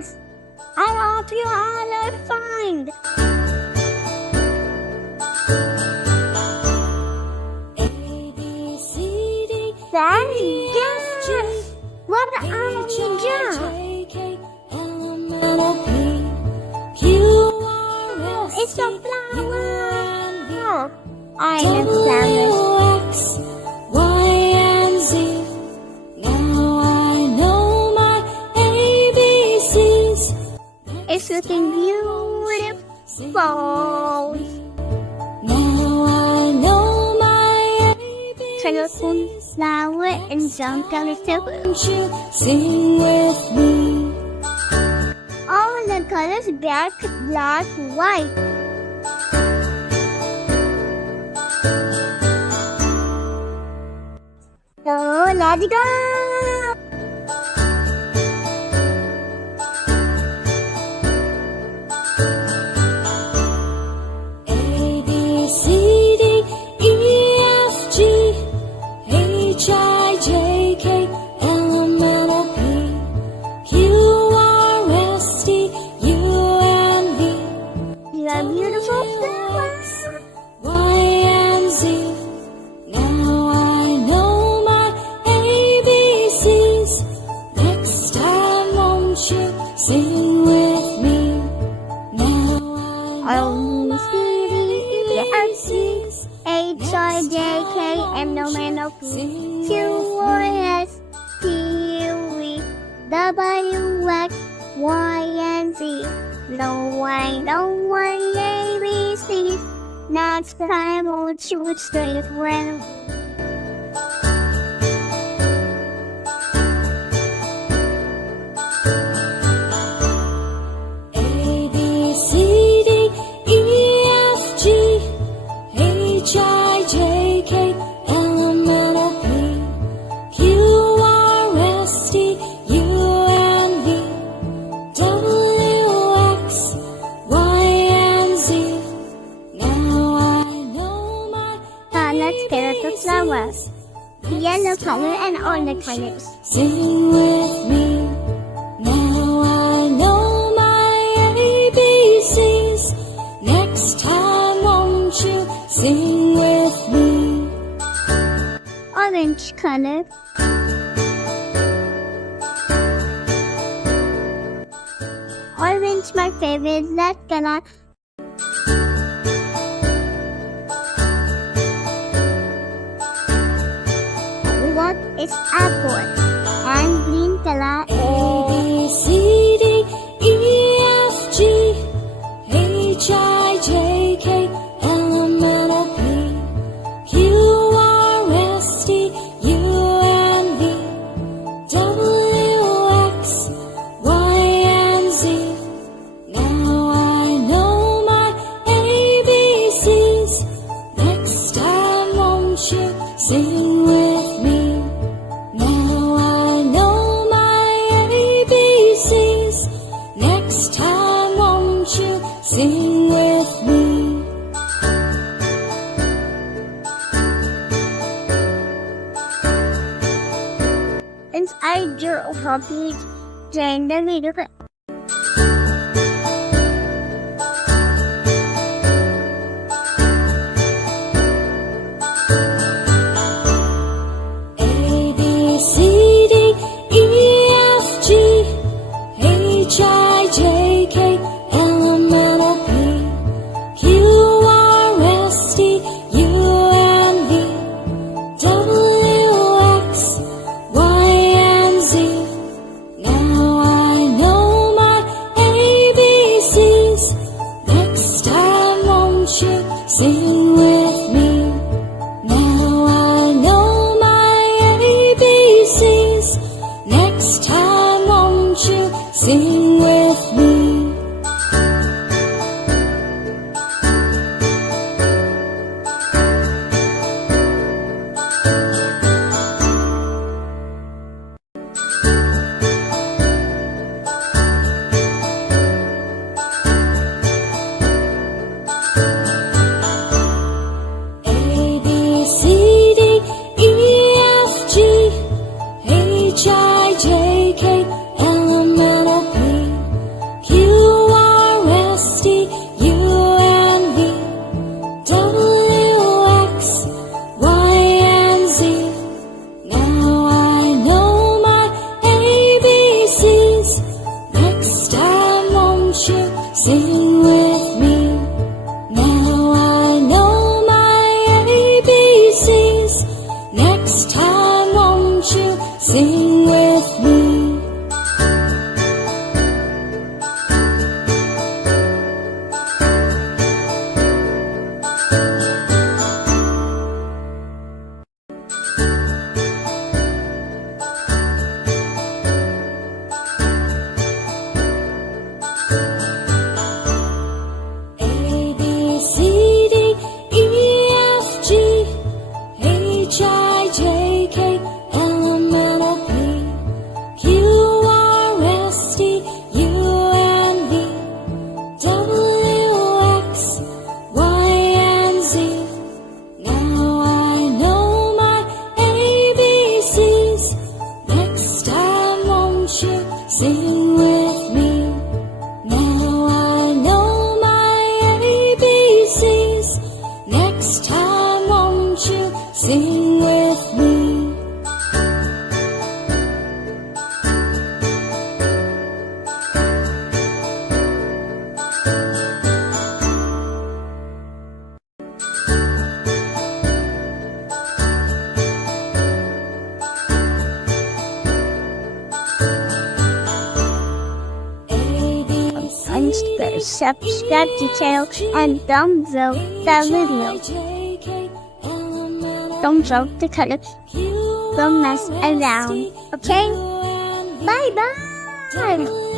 friends. I hope you all are fine. Daddy, yes. What are you doing? It's a flower. I understand this. It's looking beautiful. Now I know my Colorful flower and some colorful. Won't you sing with me? All the colors black, black, white. So let's go. A, B, C, D, E, F, G, H, I, J, K, L, M, N, O, P, Q, R, S, T, U, N, V. You are beautiful flowers. Y and Z. Now I know my ABCs. Next time, won't you sing with me? Now I know O, C, D, E, F, G, H, I, J, K, M, N, O, P, Q, R, S, T, U, V, W, X, Y, and Z. No, I don't want ABC. Next time, won't you stay with me? A, B, C, D, E, F, G, H, I, J, K, L, M, N, O, P, Q, R, S, T, U, N, V, W, X, Y, and Z. Now I know my Let's get the flowers. Yellow color and all the colors. Sing with me. Now I know my ABCs. Next time, won't you sing with me? Orange color. Orange my favorite. That color. What is apple? And green color. A, B, C, D, E, F, G, H, I, J, K, L, M, N, O, P, Q, R, S, T, U, N, V, W, X, Y, and Z. Now I know my ABCs. Next time, won't you sing with me? Now I know my ABCs. Next time, won't you sing with me? Since I drew a hobby, then the video. A, B, C, D, E, F, G, H, I, J, K, L, M, N, O, P, Q, R, S, T, U, N, V, W, X, Y, and Z. Now I know my ABCs. Next time, won't you sing with me? Now I know my ABCs. Next time, won't you sing with me? A, B, C, D, E, F, G, H, I, J, K, L, M, N, O, P, toddlers. Subscribe to channel and download the video. Don't drop the colors. Don't mess around. Okay? Bye bye.